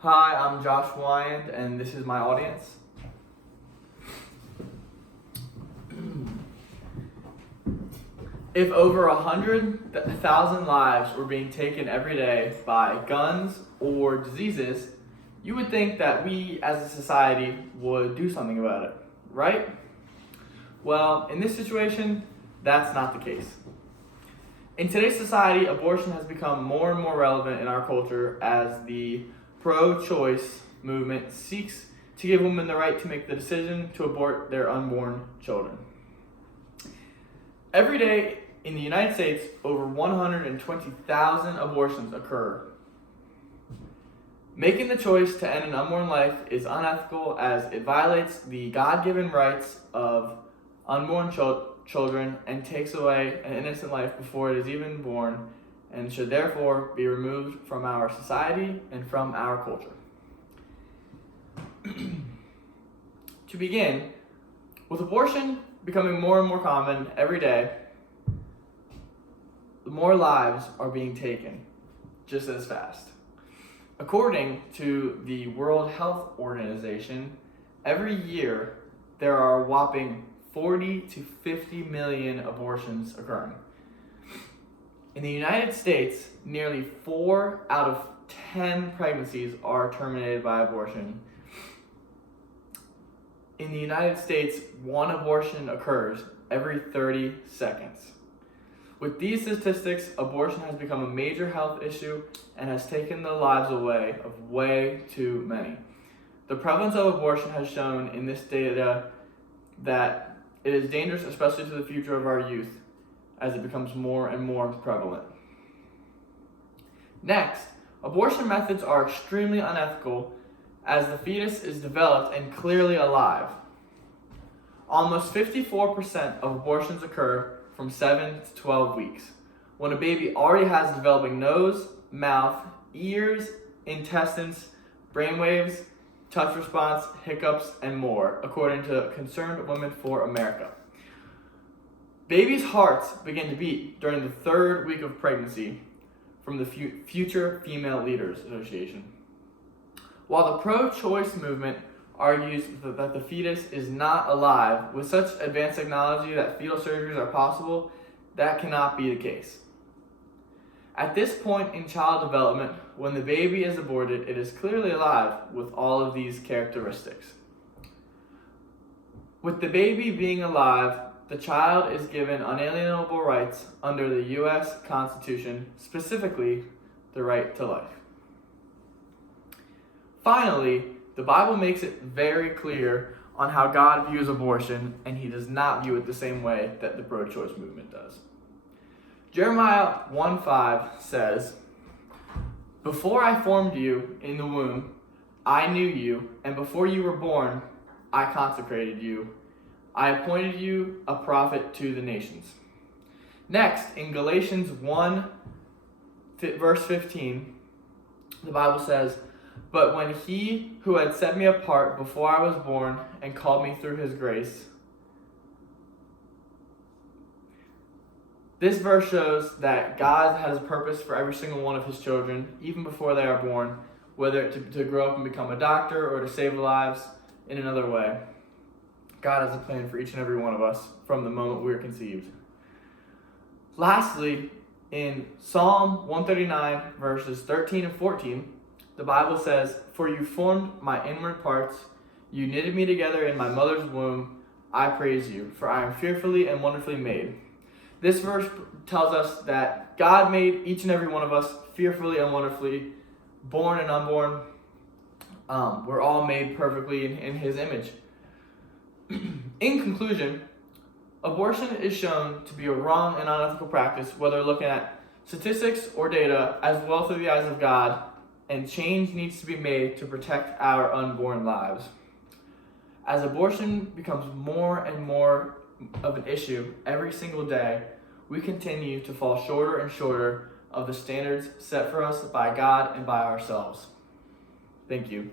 Hi, I'm Josh Wyand, and this is my audience. If over 100,000 lives were being taken every day by guns or diseases, you would think that we as a society would do something about it, right? Well, in this situation, that's not the case. In today's society, abortion has become more and more relevant in our culture as the pro-choice movement seeks to give women the right to make the decision to abort their unborn children. Every day in the United States, over 120,000 abortions occur. Making the choice to end an unborn life is unethical as it violates the God-given rights of unborn children and takes away an innocent life before it is even born, and should therefore be removed from our society and from our culture. To begin, with abortion becoming more and more common every day, more lives are being taken just as fast. According to the World Health Organization, every year there are a whopping 40 to 50 million abortions occurring. In the United States, nearly 4 out of 10 pregnancies are terminated by abortion. In the United States, one abortion occurs every 30 seconds. With these statistics, abortion has become a major health issue and has taken the lives away of way too many. The prevalence of abortion has shown in this data that it is dangerous, especially to the future of our youth, as it becomes more and more prevalent. Next, abortion methods are extremely unethical as the fetus is developed and clearly alive. Almost 54% of abortions occur from 7 to 12 weeks, when a baby already has a developing nose, mouth, ears, intestines, brainwaves, touch response, hiccups, and more, according to Concerned Women for America. Babies' hearts begin to beat during the 3rd week of pregnancy from the Future Female Leaders Association. While the pro-choice movement argues that the fetus is not alive, with such advanced technology that fetal surgeries are possible, that cannot be the case. At this point in child development, when the baby is aborted, it is clearly alive with all of these characteristics. With the baby being alive, the child is given unalienable rights under the U.S. Constitution, specifically the right to life. Finally, the Bible makes it very clear on how God views abortion, and he does not view it the same way that the pro-choice movement does. Jeremiah 1:5 says, "Before I formed you in the womb, I knew you, and before you were born, I consecrated you. I appointed you a prophet to the nations." Next, in Galatians 1, verse 15, the Bible says, "But when he who had set me apart before I was born and called me through his grace." This verse shows that God has a purpose for every single one of his children, even before they are born, whether to grow up and become a doctor or to save lives in another way. God has a plan for each and every one of us from the moment we are conceived. Lastly, in Psalm 139, verses 13 and 14, the Bible says, "For you formed my inward parts, you knitted me together in my mother's womb. I praise you, for I am fearfully and wonderfully made." This verse tells us that God made each and every one of us fearfully and wonderfully, born and unborn. We're all made perfectly in his image. In conclusion, abortion is shown to be a wrong and unethical practice, whether looking at statistics or data, as well through the eyes of God, and change needs to be made to protect our unborn lives. As abortion becomes more and more of an issue every single day, we continue to fall shorter and shorter of the standards set for us by God and by ourselves. Thank you.